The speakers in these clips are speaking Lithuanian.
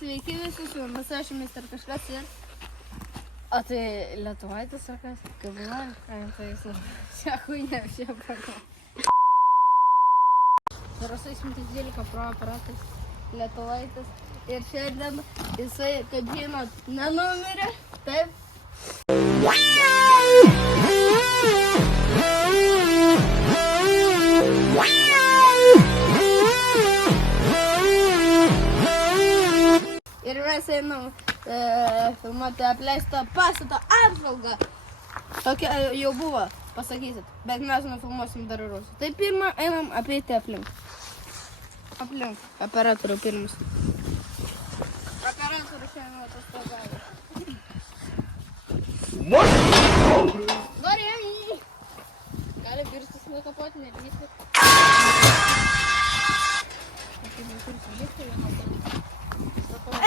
Sveiki visi, su jumis aš Mister kažkas ir... O tai lietuvaitis ar kas? Kaip buvo? Tai su šią huinę šią pagal. Rasai 112 Pro aparatas lietuvaitis. Ir šiandien jisai, kaip žinot, nenumirė. Taip. Ir mes einam filmuoti apleistą pastato apžvalgą. Tokia jau buvo, pasakysit, bet mes nufilmuosim dar ir rusų. Tai pirmą einam apeiti aplink. Aplink, operatorių pirmas. Operatorių šiandien atostogavo. Gerai! Gali pirštis nekapoti, nelįsti.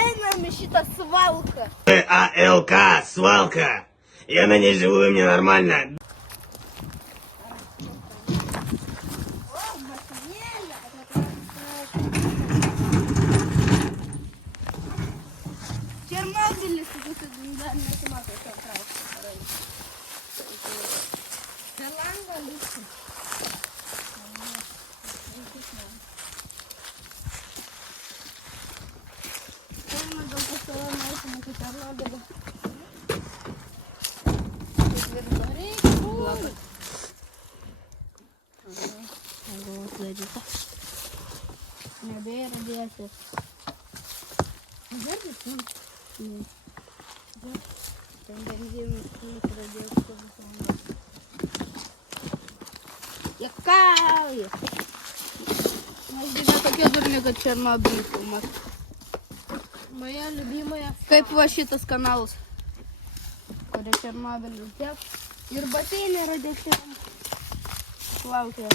Einam į šitą свалку. АЛК, свалка. Я на ней живу, и мне нормально. Чернобыль, что ты не смотришь, что правда. Голландия, лучше. Nebėra radijacijas. Girdit? Ten benzinas radijacijas. Jakauja. Mes gyvena tokie durni, kad Černobylį filmas. Moja любимая. Kaip va šitas kanalas, kuria Černobylis tiek. Ir baseinė radioaktyvum. Laukia.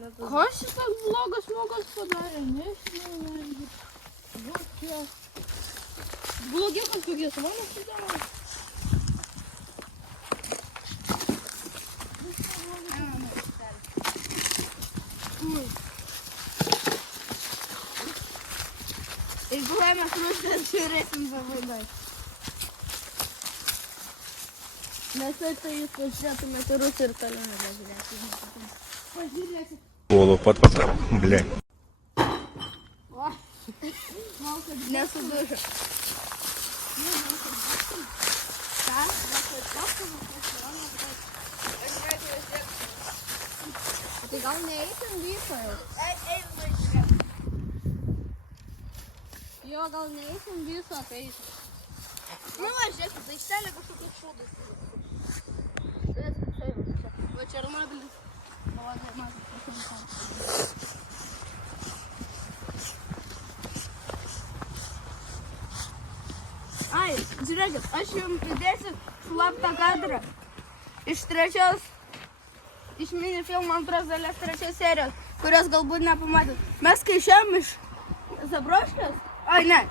Ką šitas blogas žmogus padarė? Nežinau. Kokie. Blogiukas kokie žmonės padarė. Ir galvoju, mes rusės žiūrėsim pavaidoj. Nes tai jūs pažiūrėtumėte rusų ir toliau nebežiūrėtumėte. Pažiūrėsit. Голову под потом, блядь. O, nesudužo. Ką? Tai gal neeisim viso jau? Einam išrėm. Jo, gal neeisim viso apeisim. Nu, va, žiūrėkit, aikštelė kažkokius šūdus. Va, Černobylis. Ai, žiūrėkit, aš jums įdėsiu slaptą kadrą iš minifilmo antros dalies 3 serijos, kurios galbūt nepamatėt. Mes kai išėjom iš Zabroškės,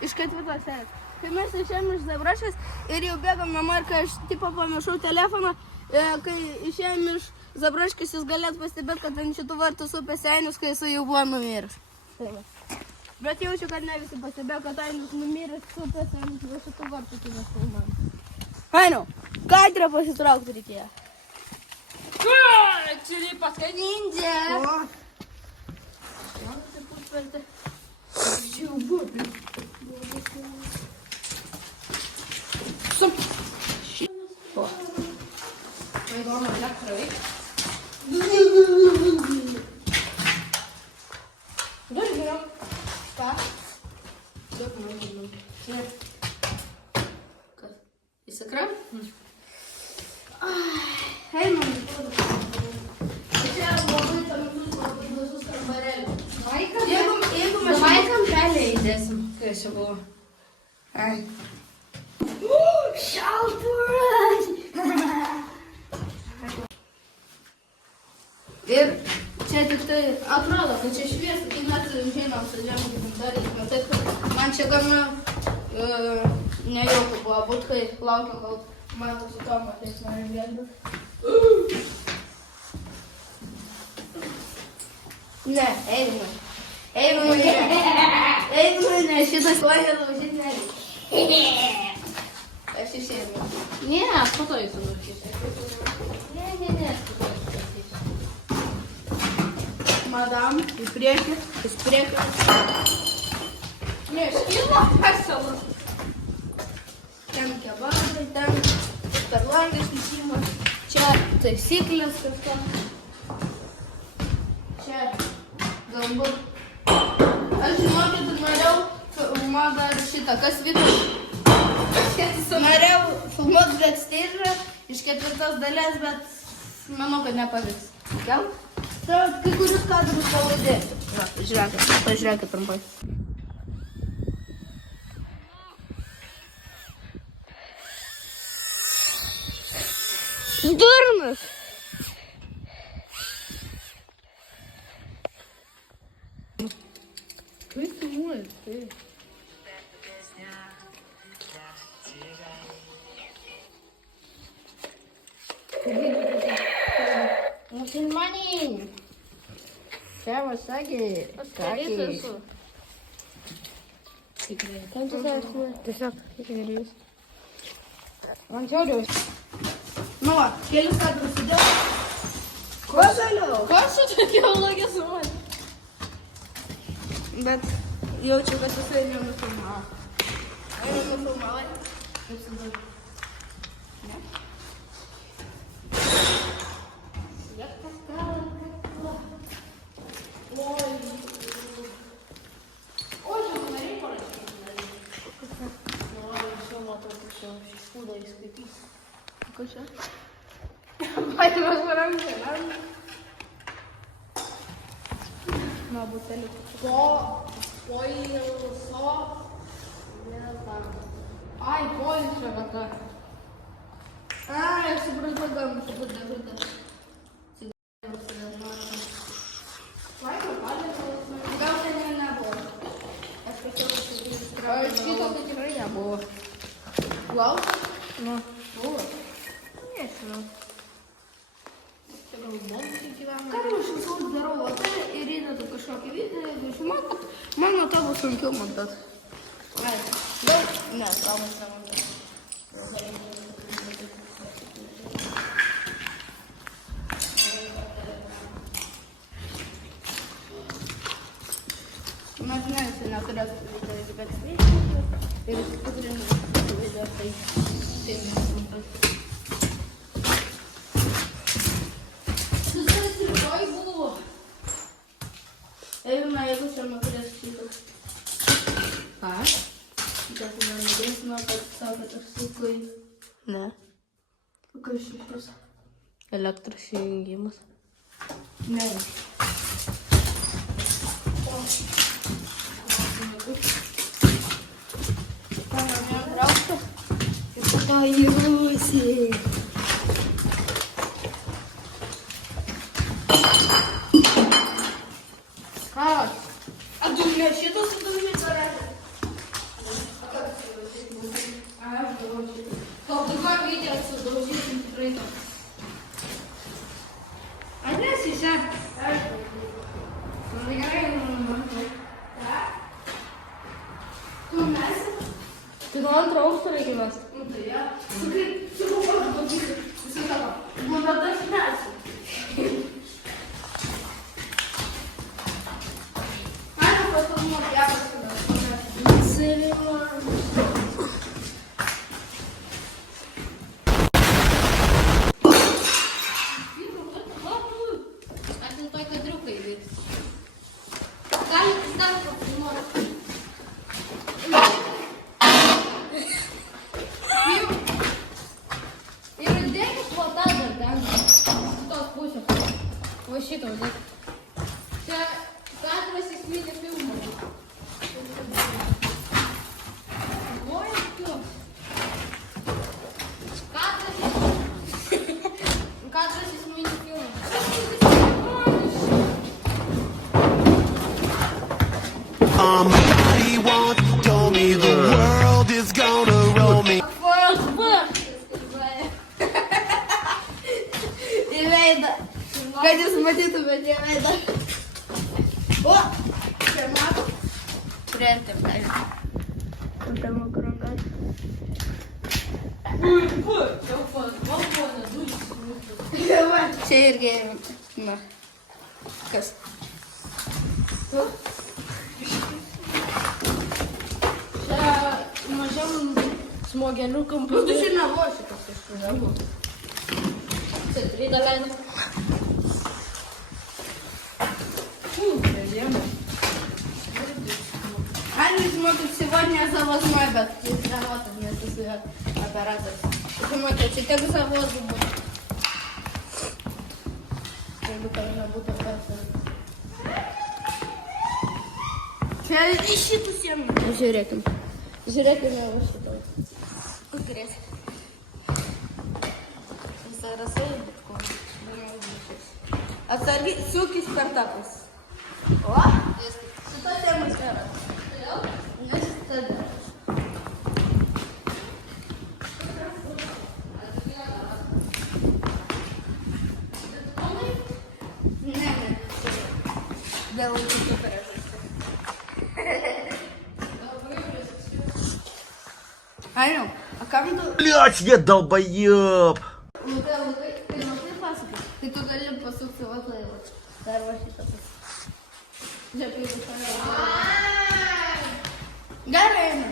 iš 4 serijos, kai mes išėjom iš Zabroškės ir jau bėgam namo ir kai aš tipo pamiršau telefoną, kai išėjom iš Zabroškės, jūs galėt pastebėti, kad ant šitų vartų supė senis, kai jisai jau buvo numiręs. Bet jaučiu, kad ne visi pastebėjo, kad Ainis numiręs supė senis prie šitų vartų, kai mes filmavome. Ainiau, kadrą pasitraukti reikėjo. Čia paskandindė. Man tai pusperti. Žiūbu. Sup. O. Tai įdomu, elektrai. Dur, žiūrėjau. Ką? Daug man. Čia. Kas? Įsikram? Einam. Čia labai tamsus, labai dasus kambarėlis. Jeigu mes kampelį įdėsim, kai aš čia buvo. Ai. Šalturas! Ir čia tik tai atrodo, kad čia šviesa, kai mes žinom, sėdėjom daryti, bet taip, kad man čia gana nejauku buvo būt, kai laukiam, gal man su Tomu ateis man išgelbės. Ne, einam. Einu, šitas kojas daužyti nereikia. Aš išėjau. Ne, po to jūs nurkite. Ne, po to jūs nurkite. Madam, į priekį, iš priekį. Ne, iškilo pasalas. Ten kebabai, ten per langą išnykimas. Čia taisyklės kažko. Čia galbūt. Aš žinokit, norėjau filmuoti dar šitą, kas vyko. Norėjau filmuoti backstage iš 4 dalies, bet manau, kad nepavyks. Gal? Tai kai kurius kadrus pavaidėsiu. Pažiūrėkit trumpai. Durnas! Kaip filmuoji, tai? Musulmanin! Siapa sakit? Sakit. Kan tu saya tiesiog įvairiais. Man jaučiu. Nu, va, kelis kadrus įdėjau. Ko toliau? Kas čia tokia blogė su man? Bet jaučiu, kad jisai nenufilmavo. Ar nenufilmavai? Kaip sudarė? Ne? Ko čia? Paėmės rankų. Na, butelį. Poilso. Ai, poilsio vieta. Ai, aš supratau, gal supratau. Gal ten ir nebuvo. Aš pačiau O šito tai tikrai nebuvo. Klausos? Nu, Buvo. nežinau. Čia gal monstrai gyvena. Ką aš visur darau, o tai ir įdedu kažkokį video, jeigu išmokot, mano tavo sunkiau montuot. Ai, daug? Ne, tavo nemontuot. Na, žinai, jisai neturės video, bet sveikinti. Ir jis pagrindų video, tai nemontuot. Oi, buvo. Eivina, jeigu čia neturės šitą. Ką? Čia tu nenorėsime, kad sako, kad aš sukui. Ne. Kas šis? Elektros įjungimas. Ne. Ką norėjau traukti? Pajusi. Ką? A tu ne šitas sudaužyti ar? Aš galvoju šitą. Gal tu ką video sudaužysim tikrai to. A nesisė? Aš gerai, tu mesi? Tai nuo antro aukšto reikia mest. Nu tai ja. Sakai, čia buvo padaryti. Jisai sako, nu bet aš mesiu. Aš pasirmuoti, ją pasidaro. Ar ten toj kadriukai vyks? Galit dar papilnuoti. Ir dėkit plotą dar ten. Su tos pusės. Va šito dėkit. Čia kadras įsmynė filmą. Oi, tu. Kadras įsmynė filmą. Somebody once told me the world is gonna roll me. Į veidą. Kad jūs matytumėte там округай. Čia irgi, na, kas? Čia mažiau smogeliukam. Nu, tu čia nevoši, kas iš pradėjau. Цитрида лайна. Аня смотрит сегодня завозной, bet jis nerotas, nes jis yra operatorius. Žinote, čia tiek zavozų būtų. Jeigu tai nebūtų operatorius. Čia į šitų sienų. Žiūrėkim. Žiūrėkime va šitą. Žiūrėk. Zarasai, bet ko. Atsargiai, siūkis per takus. O? Šito temos nėra. Nes tada. Ne. Dėl kitų priežasčių. Ainiau, a kam tu... Блять, я долбоеб! Nu, tai matai pasakai, tai tu gali pasukti va laivą. Dar va šitą pasukti. Žiūrėk, jeigu toliau. Gerai, eina.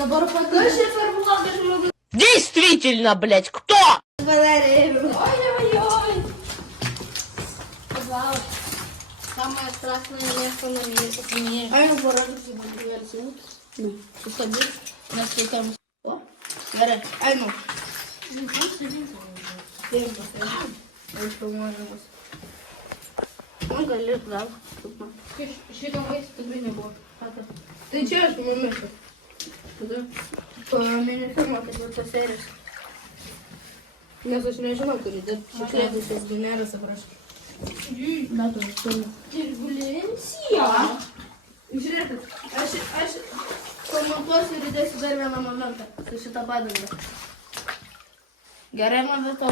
Dabar pagal šitą blogą žmogų. Действительно, блядь, кто? Valerija. Ой-ой-ой. Вау. Самое страшное место на мире. Ainiau, parodysiu būtų versijų. Sustabdyk, nes tai tam... O? Gerai, ainiau. Aš filmuojamas. Nu, gali, gal. Šito vaisių tikrai nebuvo. Tai čia aš mumėsiu. Tada po minifilmo ketvirtos serijos. Nes aš nežinau, kur įdėti šiklėdusios gineras, aprašau. Bet aš turiu. Turbulencija. Žiūrėkit, aš komentuosiu ir įdėsiu dar vieną momentą su šitą padangą. Gerai, man dėl to.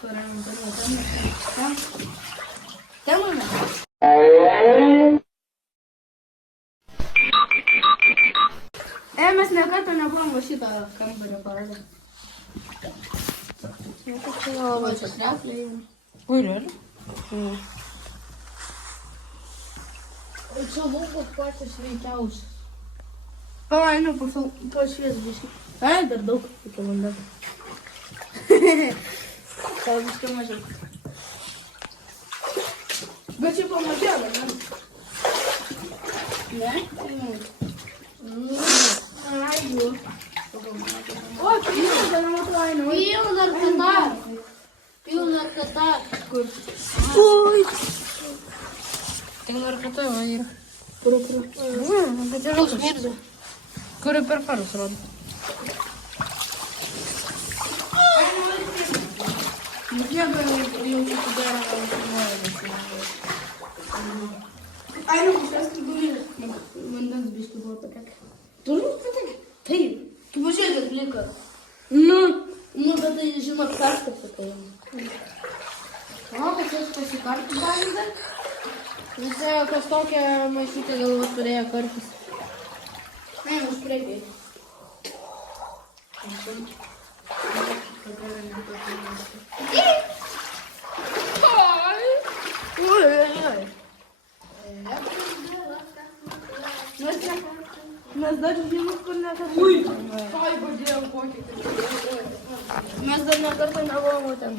Kuriam dar temą? Temą ne? Mes nekartą nebuvom va šitą kambarį paradę. Va čia kreplė. Oi, realiai? Čia lūpos pačios sveikiausios. Palainu, pašvies biškai. Ai, dar daug. Iki vandą. Tau biškai mažiau. Bet čia pamažiau, ne? Ne? Ai, jau. O, pilna, dar nematau, Ainiau. Pilna katar. Kur? Tik narkata va yra. Kur? Bet yra smirda. Kuri per parus rodo. Jeigu jaučiu, kad dar Ainiau, kažkas kaip duvylė. Vandens biškai buvo tokia. Turiu tokia? Taip. Kaip pažiūrėkit, liko. Nu, bet tai, žinot, karštas tokia. O, kad jūs pasikartų bandą? Visi kas tokia maišytė galvos turėjo karpis. Ne, už priekį. Oi. Mes dar žinot, kur nekartą. Ui, Ai, padėjau kokį. mes dar nekartą nebuvom ten.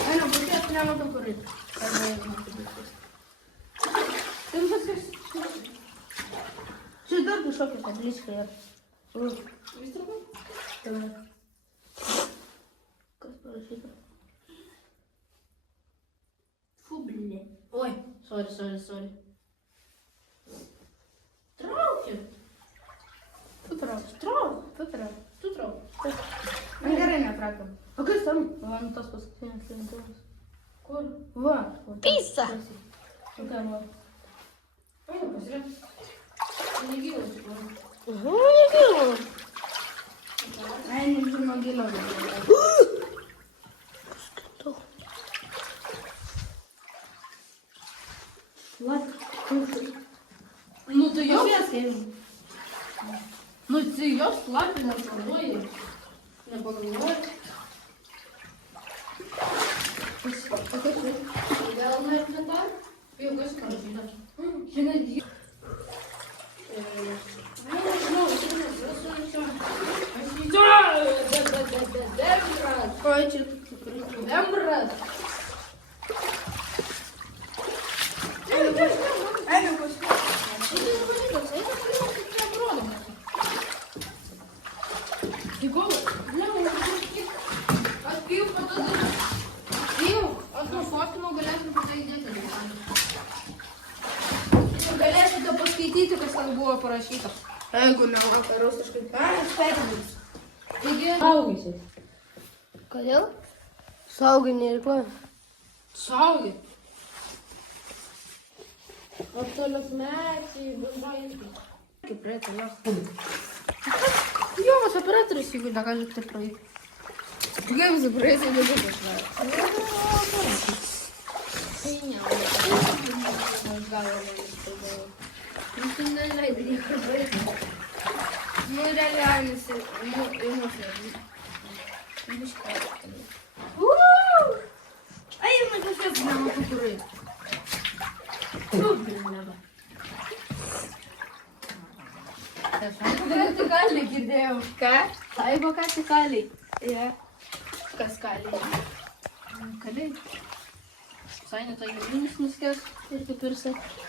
Aina, pažiūrėk, nematau kur eiti. Tai viskas. Čia dar kažkokia tablička yra. Kas parašyta? sorry. Traukia. Tu trauk. Tu trauk. Man gerai neprakam. O kas tam? Va, ant tos paskutinės lentuvos. Kur? Va. Pizza. Nu ten va. Eina, pasižiūrėk. Negyvas, tikrai. Ai, nežinau giliau. What? Nu, tai jos Nu, tai jos lapė nepagalvoji. Nepagalvoji. O kas tai? Gal net netar? Jau kas parašyta? Šiandien jį. Ai, nežinau, šiandien Dembras. Oi, čia tikrai. Dembras. Eina, paskui. Galėsite paskaityti, kas ten buvo parašyta. Jeigu ne rusiškai. Ai, aš perėmėsiu. Taigi, saugysi. Kodėl? Saugai nereikluoju. Saugi. Absoliutmečiai bendrajantys. Kaip praeitą, jo. Jo, vas operatorius, jeigu negalite praeiti. Kaip supraisi, jeigu kažką. Tai ne, aš galvoju, Nu, tu neleidai niekur praeiti. Nu, realiai, nesi. Nu, įmušė. Ai, man kažkas nematau kur eiti. tu gali girdėjau. Ką? Saibo, ką tu gali? Ja. Kas kaliai? Kaliai. Sainė, tai galinis nuskės ir kaip ir sakai.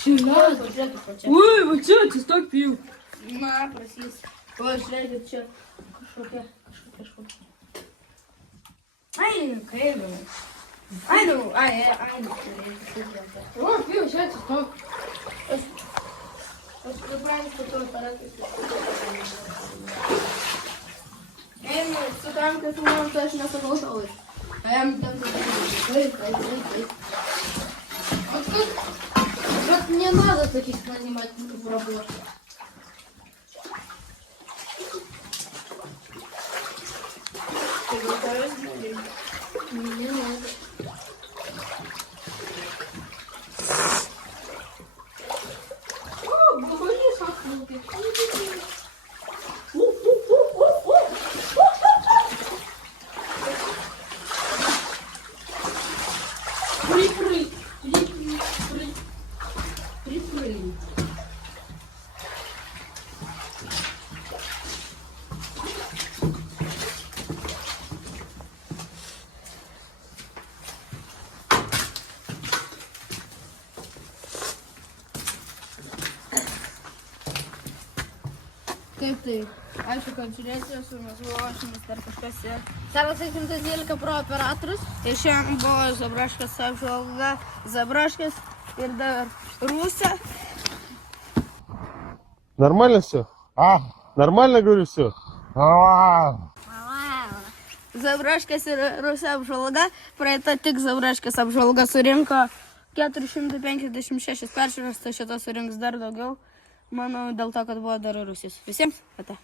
Šilas, pažiūrėk, pačią. Ui, va čia, atsistok pijau. Na, prasys. O, žiūrėkit, čia kažkokia. Ai, kaip jau. Ai, nu, ai. O, pijau, čia atsistok. Aš pripratęs po to aparatus. Einu, su tam, kad man to aš nesakau tau. Jam tam, taip. Вот не надо таких нанимать в работу. Ты готовишь, блин? Не надо. О, говори, шахматы. Прикрыть. Kaip tai? Aišku, kad žiūrėsiu su mes ruošiamis dar kažkas yra. Saro 112 pro operatorius. Ir šiandien buvo Zabraškas apžvalga, Zabraškas ir dar Rusė. Нормально все? Нормально, говорю, все? Zabraškas ir Rusė apžvalga. Praeita tik Zabraškas apžvalga surinko 456 peržiūras, tai šito surinks dar daugiau. Manau, dėl to, kad buvo dar Rusijos. Visiems, ate.